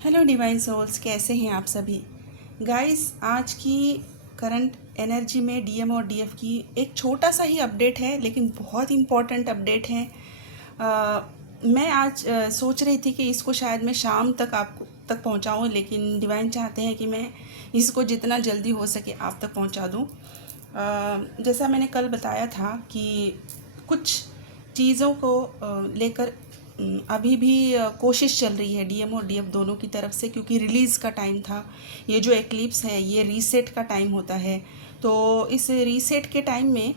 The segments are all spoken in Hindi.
हेलो डिवाइन सोल्स, कैसे हैं आप सभी। गाइस, आज की करंट एनर्जी में डीएम और डीएफ की एक छोटा सा ही अपडेट है, लेकिन बहुत इम्पोर्टेंट अपडेट है। मैं आज सोच रही थी कि इसको शायद मैं शाम तक आपको तक पहुंचाऊं, लेकिन डिवाइन चाहते हैं कि मैं इसको जितना जल्दी हो सके आप तक पहुंचा दूं। जैसा मैंने कल बताया था कि कुछ चीज़ों को लेकर अभी भी कोशिश चल रही है डीएम और डीएफ दोनों की तरफ से, क्योंकि रिलीज़ का टाइम था। ये जो एक्लिप्स है ये रीसेट का टाइम होता है। तो इस रीसेट के टाइम में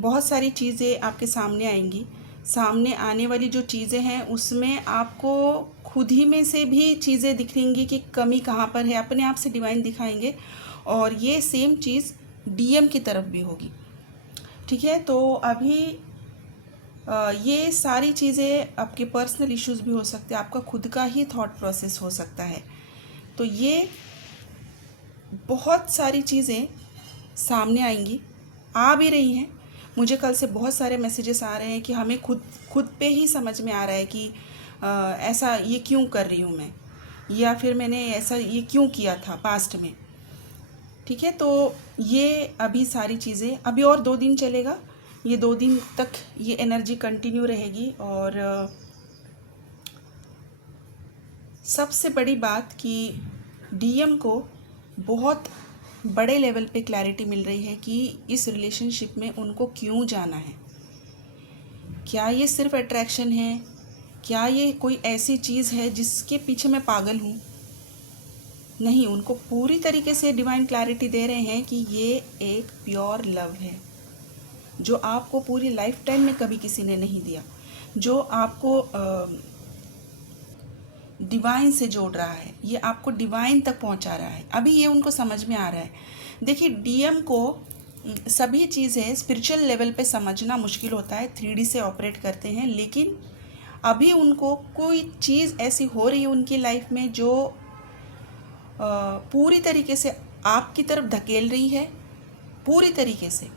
बहुत सारी चीज़ें आपके सामने आएंगी। सामने आने वाली जो चीज़ें हैं उसमें आपको खुद ही में से भी चीज़ें दिखेंगी कि कमी कहाँ पर है, अपने आप से डिवाइन दिखाएंगे। और ये सेम चीज़ डीएम की तरफ भी होगी। ठीक है, तो अभी ये सारी चीज़ें आपके पर्सनल इश्यूज़ भी हो सकते हैं, आपका खुद का ही थॉट प्रोसेस हो सकता है। तो ये बहुत सारी चीज़ें सामने आएंगी, आ भी रही हैं। मुझे कल से बहुत सारे मैसेजेस आ रहे हैं कि हमें खुद पे ही समझ में आ रहा है कि ऐसा ये क्यों कर रही हूँ मैं, या फिर मैंने ऐसा ये क्यों किया था पास्ट में। ठीक है, तो ये अभी सारी चीज़ें अभी और 2 दिन चलेगा। ये 2 दिन तक ये एनर्जी कंटिन्यू रहेगी। और सबसे बड़ी बात कि डीएम को बहुत बड़े लेवल पे क्लैरिटी मिल रही है कि इस रिलेशनशिप में उनको क्यों जाना है। क्या ये सिर्फ अट्रैक्शन है? क्या ये कोई ऐसी चीज़ है जिसके पीछे मैं पागल हूँ? नहीं, उनको पूरी तरीके से डिवाइन क्लैरिटी दे रहे हैं कि ये एक प्योर लव है, जो आपको पूरी लाइफ टाइम में कभी किसी ने नहीं दिया, जो आपको डिवाइन से जोड़ रहा है, ये आपको डिवाइन तक पहुंचा रहा है। अभी ये उनको समझ में आ रहा है। देखिए, डीएम को सभी चीज़ें स्पिरिचुअल लेवल पे समझना मुश्किल होता है, 3D से ऑपरेट करते हैं, लेकिन अभी उनको कोई चीज़ ऐसी हो रही है उनकी लाइफ में जो पूरी तरीके से आपकी तरफ धकेल रही है, पूरी तरीके से,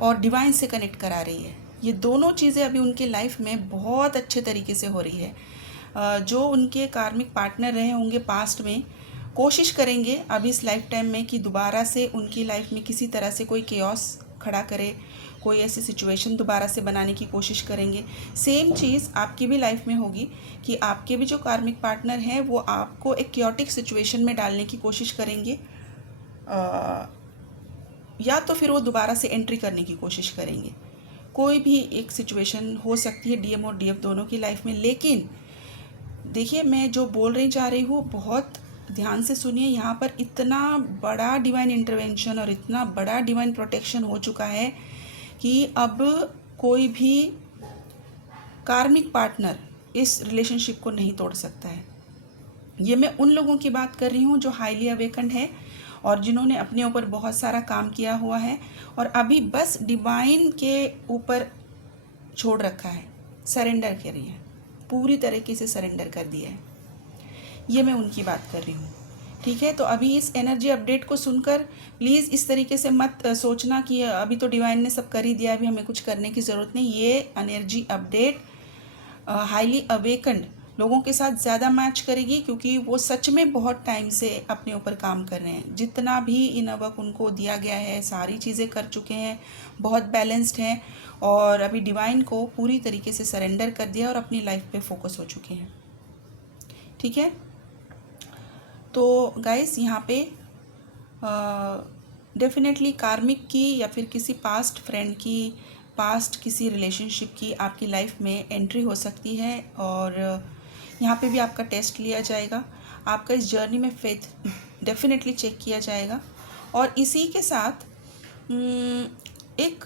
और डिवाइन से कनेक्ट करा रही है। ये दोनों चीज़ें अभी उनकी लाइफ में बहुत अच्छे तरीके से हो रही है। जो उनके कार्मिक पार्टनर रहे होंगे पास्ट में, कोशिश करेंगे अभी इस लाइफ टाइम में कि दोबारा से उनकी लाइफ में किसी तरह से कोई केओस खड़ा करे, कोई ऐसी सिचुएशन दोबारा से बनाने की कोशिश करेंगे। सेम चीज़ आपकी भी लाइफ में होगी कि आपके भी जो कार्मिक पार्टनर हैं वो आपको एक क्योटिक सिचुएशन में डालने की कोशिश करेंगे, या तो फिर वो दोबारा से एंट्री करने की कोशिश करेंगे। कोई भी एक सिचुएशन हो सकती है डीएम और डीएफ दोनों की लाइफ में। लेकिन देखिए, मैं जो बोल रही जा रही हूँ बहुत ध्यान से सुनिए। यहाँ पर इतना बड़ा डिवाइन इंटरवेंशन और इतना बड़ा डिवाइन प्रोटेक्शन हो चुका है कि अब कोई भी कार्मिक पार्टनर इस रिलेशनशिप को नहीं तोड़ सकता है। ये मैं उन लोगों की बात कर रही हूँ जो हाईली अवेकन्ड है और जिन्होंने अपने ऊपर बहुत सारा काम किया हुआ है और अभी बस डिवाइन के ऊपर छोड़ रखा है, सरेंडर करी है, पूरी तरीके से सरेंडर कर दिया है। ये मैं उनकी बात कर रही हूँ। ठीक है, तो अभी इस एनर्जी अपडेट को सुनकर प्लीज़ इस तरीके से मत सोचना कि अभी तो डिवाइन ने सब कर ही दिया, अभी हमें कुछ करने की ज़रूरत नहीं। ये एनर्जी अपडेट हाईली अवेकन्ड लोगों के साथ ज़्यादा मैच करेगी, क्योंकि वो सच में बहुत टाइम से अपने ऊपर काम कर रहे हैं। जितना भी इन वर्क उनको दिया गया है सारी चीज़ें कर चुके हैं, बहुत बैलेंस्ड हैं और अभी डिवाइन को पूरी तरीके से सरेंडर कर दिया और अपनी लाइफ पे फोकस हो चुके हैं। ठीक है, तो गाइस यहाँ पे डेफिनेटली कार्मिक की या फिर किसी पास्ट फ्रेंड की, पास्ट किसी रिलेशनशिप की आपकी लाइफ में एंट्री हो सकती है। और यहाँ पे भी आपका टेस्ट लिया जाएगा, आपका इस जर्नी में फेथ डेफिनेटली चेक किया जाएगा। और इसी के साथ एक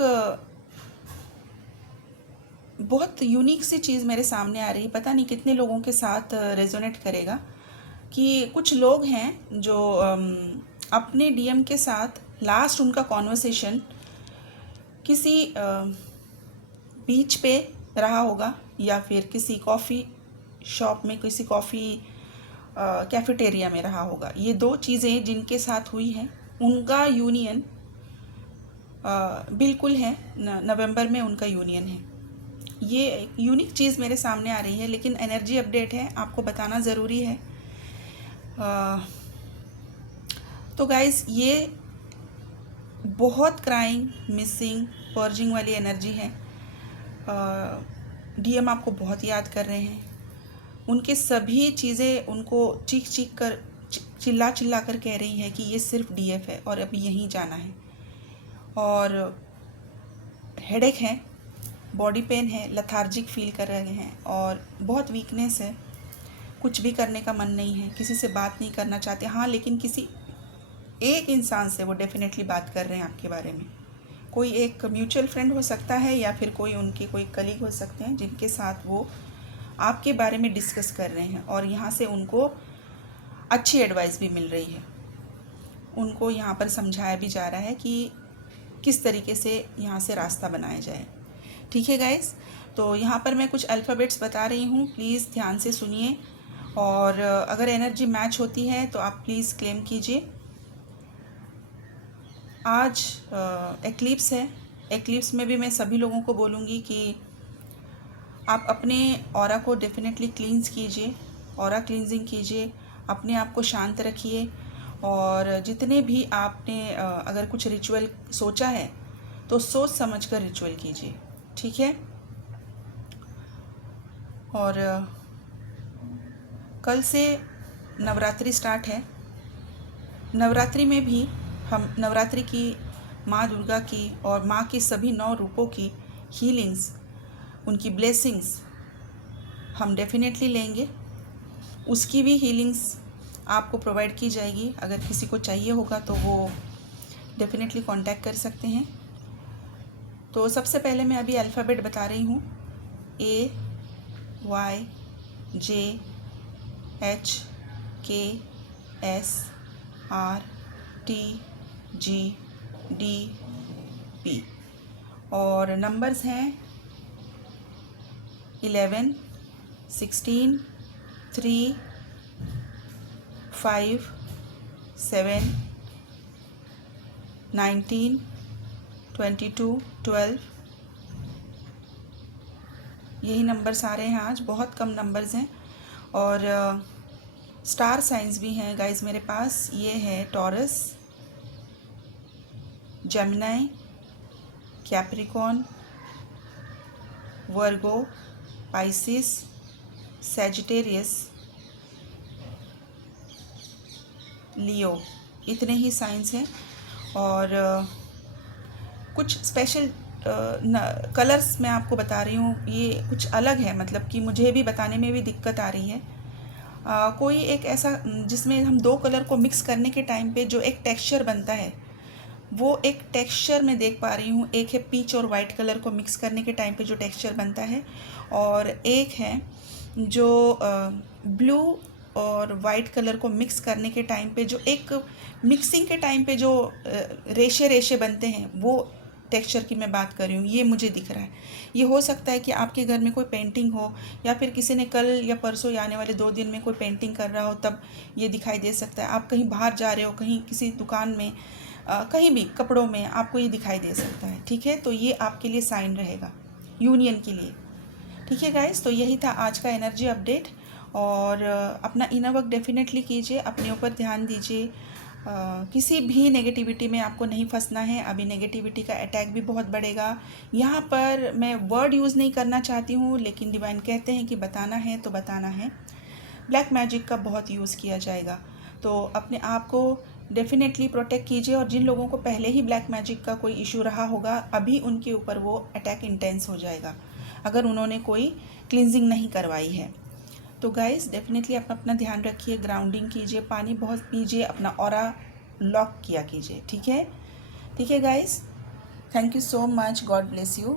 बहुत यूनिक सी चीज़ मेरे सामने आ रही है, पता नहीं कितने लोगों के साथ रेजोनेट करेगा, कि कुछ लोग हैं जो अपने डीएम के साथ लास्ट उनका कॉन्वर्सेशन किसी बीच पे रहा होगा या फिर किसी कॉफ़ी शॉप में, किसी कॉफ़ी कैफेटेरिया में रहा होगा। ये 2 चीज़ें जिनके साथ हुई हैं उनका यूनियन बिल्कुल है, नवंबर में उनका यूनियन है। ये एक यूनिक चीज़ मेरे सामने आ रही है, लेकिन एनर्जी अपडेट है, आपको बताना ज़रूरी है। तो गाइस ये बहुत क्राइंग, मिसिंग, पर्जिंग वाली एनर्जी है। डीएम आपको बहुत याद कर रहे हैं। उनके सभी चीज़ें उनको चीख चीख कर, चिल्ला चिल्ला कर कह रही है कि ये सिर्फ डीएफ है और अभी यहीं जाना है। और हेडेक है, बॉडी पेन है, लथार्जिक फील कर रहे हैं और बहुत वीकनेस है। कुछ भी करने का मन नहीं है, किसी से बात नहीं करना चाहते। हाँ, लेकिन किसी एक इंसान से वो डेफिनेटली बात कर रहे हैं आपके बारे में। कोई एक म्यूचुअल फ्रेंड हो सकता है या फिर कोई उनके कोई कलीग हो सकते हैं जिनके साथ वो आपके बारे में डिस्कस कर रहे हैं और यहाँ से उनको अच्छी एडवाइस भी मिल रही है। उनको यहाँ पर समझाया भी जा रहा है कि किस तरीके से यहाँ से रास्ता बनाया जाए। ठीक है गाइस, तो यहाँ पर मैं कुछ अल्फ़ाबेट्स बता रही हूँ, प्लीज़ ध्यान से सुनिए। और अगर एनर्जी मैच होती है तो आप प्लीज़ क्लेम कीजिए। आज एक्लिप्स है। एक्लिप्स में भी मैं सभी लोगों को बोलूँगी कि आप अपने ऑरा को डेफिनेटली क्लींस कीजिए, ऑरा क्लींजिंग कीजिए, अपने आप को शांत रखिए। और जितने भी आपने अगर कुछ रिचुअल सोचा है तो सोच समझ कर रिचुअल कीजिए, ठीक है। और कल से नवरात्रि स्टार्ट है। नवरात्रि में भी हम नवरात्रि की माँ दुर्गा की और माँ के सभी 9 रूपों की हीलिंग्स, उनकी ब्लेसिंग्स हम डेफिनेटली लेंगे। उसकी भी हीलिंग्स आपको प्रोवाइड की जाएगी। अगर किसी को चाहिए होगा तो वो डेफिनेटली कांटेक्ट कर सकते हैं। तो सबसे पहले मैं अभी अल्फ़ाबेट बता रही हूँ। A Y J H K S R T G D P और नंबर्स हैं 11, 16, 3, 5, 7, 19, 22, 12। यही नंबर्स आ रहे हैं आज, बहुत कम नंबर्स हैं। और स्टार साइंस भी हैं गाइस मेरे पास। ये है टॉरस, जेमिनी, कैप्रिकॉर्न, वर्गो, पाइसिस, सैजिटेरियस, लियो। इतने ही साइंस हैं। और कुछ स्पेशल कलर्स मैं आपको बता रही हूँ। ये कुछ अलग है, मतलब कि मुझे भी बताने में भी दिक्कत आ रही है। कोई एक ऐसा जिसमें हम 2 कलर को मिक्स करने के टाइम पे जो एक टेक्सचर बनता है, वो एक टेक्सचर मैं देख पा रही हूँ। एक है पीच और वाइट कलर को मिक्स करने के टाइम पे जो टेक्सचर बनता है, और एक है जो ब्लू और वाइट कलर को मिक्स करने के टाइम पे जो एक मिक्सिंग के टाइम पे जो रेशे रेशे बनते हैं, वो टेक्सचर की मैं बात कर रही हूँ। ये मुझे दिख रहा है। ये हो सकता है कि आपके घर में कोई पेंटिंग हो या फिर किसी ने कल या परसों या आने वाले 2 दिन में कोई पेंटिंग कर रहा हो, तब ये दिखाई दे सकता है। आप कहीं बाहर जा रहे हो, कहीं किसी दुकान में, कहीं भी कपड़ों में आपको ये दिखाई दे सकता है, ठीक है। तो ये आपके लिए साइन रहेगा यूनियन के लिए, ठीक है गाइस। तो यही था आज का एनर्जी अपडेट। और अपना इनर वर्क डेफिनेटली कीजिए, अपने ऊपर ध्यान दीजिए। किसी भी नेगेटिविटी में आपको नहीं फंसना है। अभी नेगेटिविटी का अटैक भी बहुत बढ़ेगा। यहाँ पर मैं वर्ड यूज़ नहीं करना चाहती हूँ, लेकिन डिवाइन कहते हैं कि बताना है तो बताना है। ब्लैक मैजिक का बहुत यूज़ किया जाएगा, तो अपने आप को डेफिनेटली प्रोटेक्ट कीजिए। और जिन लोगों को पहले ही ब्लैक मैजिक का कोई इशू रहा होगा, अभी उनके ऊपर वो अटैक इंटेंस हो जाएगा अगर उन्होंने कोई क्लिनजिंग नहीं करवाई है। तो गाइस डेफिनेटली अपना ध्यान रखिए, ग्राउंडिंग कीजिए, पानी बहुत पीजिए, अपना ऑरा लॉक किया कीजिए, ठीक है। ठीक है guys, thank you so much, God bless you.